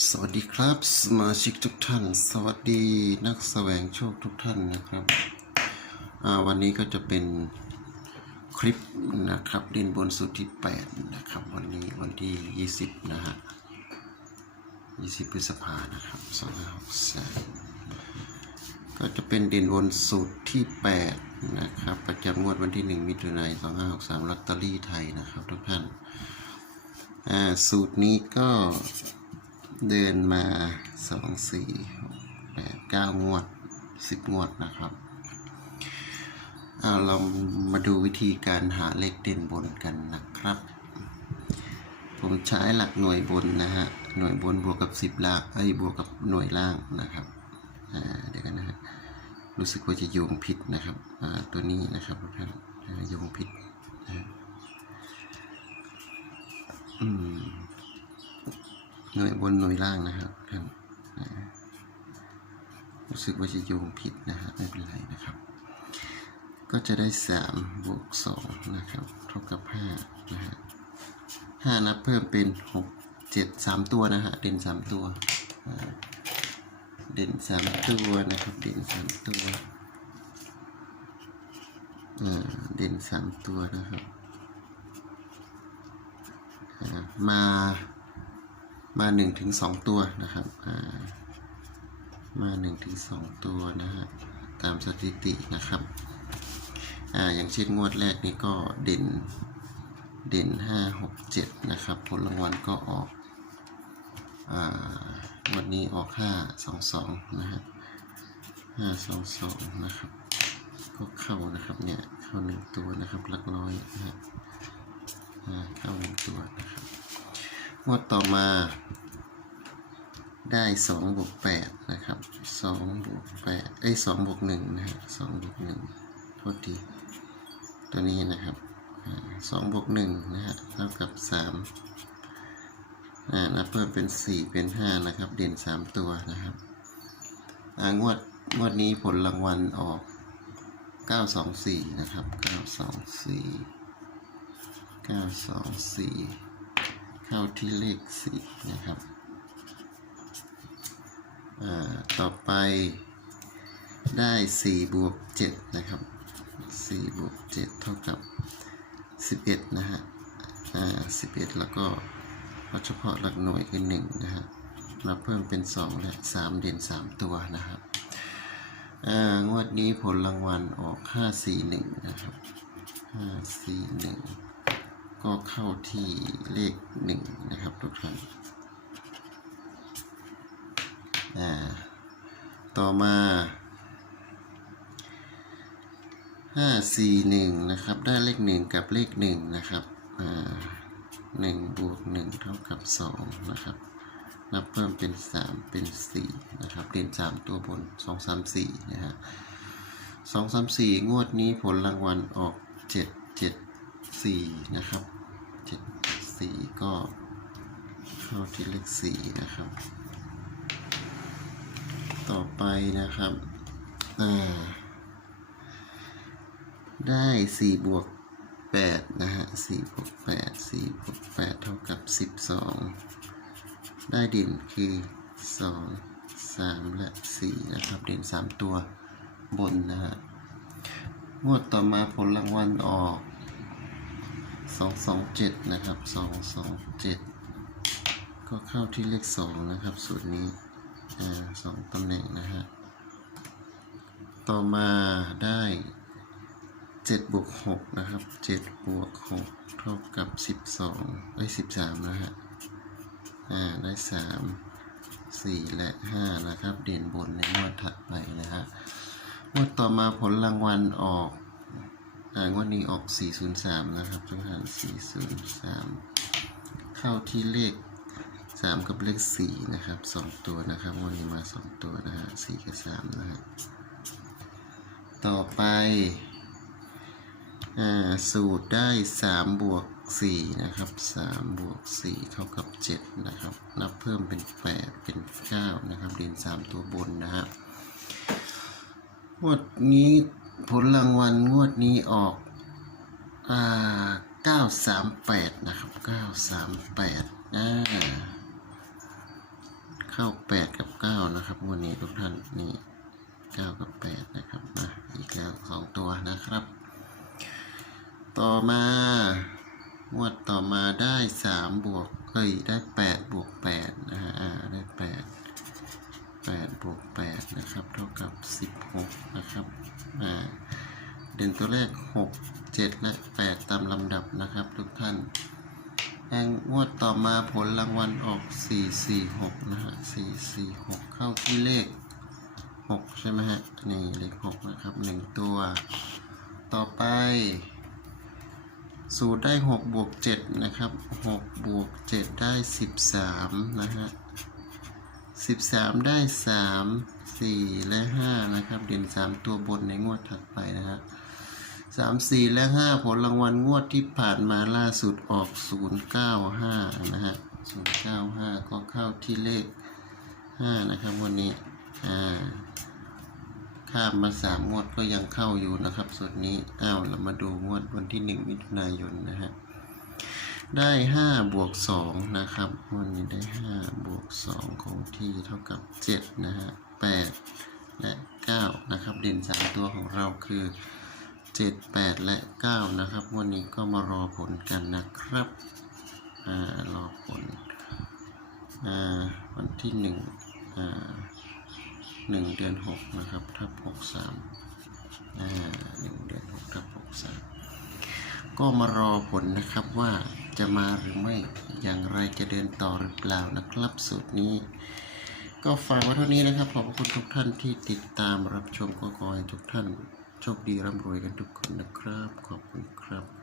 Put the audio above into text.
สวัสดีครับ สมาชิกทุกท่าน สวัสดีนักแสวงโชคทุกท่านนะครับวันนี้ก็จะเป็นคลิปนะครับเด่นบนสุดที่ 8 นะครับ วันนี้วันที่ 20 นะฮะ 20 พฤษภานะครับ2563ก็จะเป็นเด่นบนสูตรที่ 8 นะครับ ประจำงวดวันที่ 1 มิถุนายน2563ลอตเตอรี่ไทยนะครับทุกท่าน สูตรนี้ก็ เดินมาสองสี่หกแปดเก้างวดสิบงวดนะครับเรามาดูวิธีการหาเลขเด่นบนกันนะครับ ผมใช้หลักหน่วยบนนะฮะ หน่วยบนบวกกับสิบล่างไอ้บวกกับหน่วยล่างนะครับเดี๋ยวกันนะฮะ รู้สึกว่าจะโยงผิดนะครับ ตัวนี้นะครับท่านโยงผิดนะอืม หน่วยบนหน่วยล่างนะครับท่านรู้สึกว่าจะโยงผิดนะฮะไม่เป็นไรนะครับ ก็จะได้สามบวกสองนะครับเท่ากับห้านะฮะห้านับเพิ่มเป็นหกเจ็ดสามตัวนะฮะเด่นสามตัวเด่นสามตัวนะครับเด่นสามตัวอ่าเด่นสามตัวนะครับมา มาหนึ่งถึงสองตัวนะครับมาหนึ่งถึงสองตัวนะฮะตามสถิตินะครับอ่าอย่างเช่นงวดแรกนี้ก็เด่นเด่นห้าหกเจ็ดนะครับ ผลรางวัลก็ออกอ่างวันนี้ออกห้าสองสองนะฮะห้าสองสองนะครับ ก็เข้านะครับเนี่ย เข้าหนึ่งตัวนะครับหลักร้อยนะฮะเข้าหนึ่งตัวนะครับ งวดต่อมาได้สองบวกแปดนะครับสองบวกแปดเอ้ยสองบวกหนึ่งนะฮะสองบวกหนึ่งโทษทีตัวนี้นะครับสองบวกหนึ่งนะฮะเท่ากับสามอ่านับเพิ่มเป็นสี่เป็นห้านะครับ เด่นสามตัวนะครับอ่างวดงวดนี้ผลรางวัลออกเก้าสองสี่นะครับเก้าสองสี่ เก้าสองสี่เข้าที่เลขสี่นะครับต่อไปได้สี่บวกเจ็ดนะครับสี่บวกเจ็ดเท่ากับสิบเอ็ดนะฮะอ่าสิบเอ็ดแล้วก็เฉพาะหลักหน่วยคือหนึ่งนะฮะมาเพิ่มเป็นสองและสามเด่นสามตัวนะครับอ่างวดนี้ผลรางวัลออกห้าสี่หนึ่งนะครับห้าสี่หนึ่ง ก็เข้าที่เลขหนึ่งนะครับทุกท่านต่อมาห้าสี่หนึ่งนะครับ ได้เลขหนึ่งกับเลขหนึ่งนะครับหนึ่งบวกหนึ่งเท่ากับสองนะครับ นับเพิ่มเป็นสามเป็นสี่นะครับเด่นสามตัวบนสองสามสี่นะฮะสองสามสี่งวดนี้ผลรางวัลออกเจ็ดเจ็ด สี่นะครับเจ็ดสี่ก็เข้าที่เลขสี่นะครับ ต่อไปนะครับอ่าได้สี่บวกแปดนะฮะสี่บวกแปดสี่บวกแปดเท่ากับสิบสองได้เด่นคือสองสามและสี่นะครับ เด่นสามตัวบนนะฮะงวดต่อมาผลรางวัลออก สองสองเจ็ดนะครับสองสองเจ็ดก็เข้าที่เลขสองนะครับ สูตรนี้สองตำแหน่งนะฮะ ต่อมาได้เจ็ดบวกหกนะครับเจ็ดบวกหกเท่ากับสิบสองได้สิบสามนะฮะ อ่า ได้สามสี่และห้านะครับ เด่นบนในงวดถัดไปนะฮะงวดต่อมาผลรางวัลออก งวดนี้ออก 403 นะครับทุกท่าน403 เข้าที่เลข 3 กับเลข 4 นะครับ 2 ตัวนะครับงวดนี้มา 2 ตัวนะฮะ4กับ3นะฮะต่อไปอ่าสูตรได้ 3 บวก 4 นะครับ 3 บวก 4 เท่ากับ 7 นะครับ นับเพิ่มเป็น 8 เป็น 9 นะครับเรียน3 ตัวบนนะฮะงวดนี้ ผลรางวัลงวดนี้ออกอ่า938นะครับ938อ่าเข้าแปดกับเก้านะครับงวันนี้ทุกท่านนี่เก้ากับแปดนะครับมาอีกแล้วสองตัวนะครับ ต่อมางวดต่อมาได้สามบวกเอ้ยได้แปดบวกแปดนะฮะอ่าได้แปด แปดบวกแปดนะครับเท่ากับสิบหกนะครับเด่นตัวแรกหกเจ็ดและแปดตามลำดับนะครับทุกท่านแองงวดต่อมาผลรางวัลออก 446 นะฮะ 446 เข้าที่เลข 6 ใช่ไหมฮะ นี่เลข 6 นะครับ 1 ตัว ต่อไปสูตรได้ 6 บวก 7 นะครับ 6 บวก 7 ได้ 13 นะฮะ 13 ได้ 3 4 และ 5 นะครับ เด่น 3 ตัวบนในงวดถัดไปนะฮะสามสี่และห้าผลรางวัลงวดที่ผ่านมาล่าสุดออกศูนย์เก้าห้านะฮะศูนย์เก้าห้าก็เข้าที่เลขห้านะครับวันนี้ อ่า ข้ามมาสามงวดก็ยังเข้าอยู่นะครับส่วนนี้ อ้าว เรามาดูงวดวันที่หนึ่งมิถุนายนนะฮะ ได้ห้าบวกสองนะครับวันนี้ได้ห้าบวกสองคงที่เท่ากับเจ็ดนะฮะแปดและเก้านะครับเด่นสามตัวของเราคือเจ็ดแปดและเก้านะครับวันนี้ก็มารอผลกันนะครับอ่ารอผลอ่าวันที่หนึ่งอ่าหนึ่งเดือนหกนะครับทับหกสามอ่าหนึ่งเดือนหกทับหกสามก็มารอผลนะครับว่า จะมาหรือไม่อย่างไรจะเดินต่อหรือเปล่านะครับสูตรนี้ ก็ฝากไว้เท่านี้นะครับ ขอบคุณทุกท่านที่ติดตามรับชมก็ขอให้ทุกท่านโชคดีร่ำรวยกันทุกคนนะครับ ขอบคุณครับ